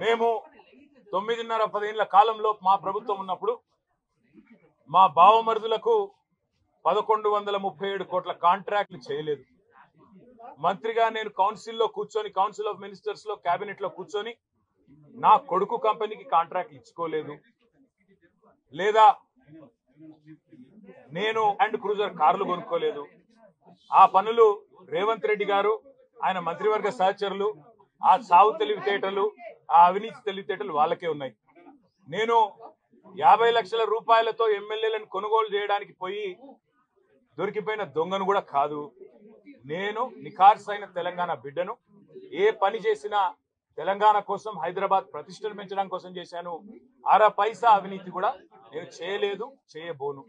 మేము 9.5-10 ఏళ్ల కాలంలో మా ప్రభుత్వం ఉన్నప్పుడు మా బావమరుదులకు 1137 కోట్ల కాంట్రాక్టులు చేయలేదు. మంత్రిగా నేను కౌన్సిల్లో కూర్చొని, కౌన్సిల్ ఆఫ్ మినిస్టర్స్ లో, కేబినెట్ లో కూర్చొని నా కొడుకు కంపెనీకి కాంట్రాక్టులు ఇచ్చుకోలేదు, లేదా నేను ల్యాండ్ క్రూజర్ కార్లు కొనుక్కోలేదు. ఆ పనులు రేవంత్ రెడ్డి గారు, ఆయన మంత్రివర్గ సహచరులు, ఆ సాగు తెలివితేటలు, ఆ అవినీతి తెలివితేటలు వాళ్ళకే ఉన్నాయి. నేను 50 లక్షల రూపాయలతో ఎమ్మెల్యేలను కొనుగోలు చేయడానికి పోయి దొరికిపోయిన దొంగను కూడా కాదు. నేను నిఖార్సైన తెలంగాణ బిడ్డను. ఏ పని చేసినా తెలంగాణ కోసం, హైదరాబాద్ ప్రతిష్టను పెంచడం కోసం చేశాను. అర పైసా అవినీతి కూడా నేను చేయలేదు, చేయబోను.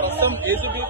ప్రస్తుతం ఏసీబీ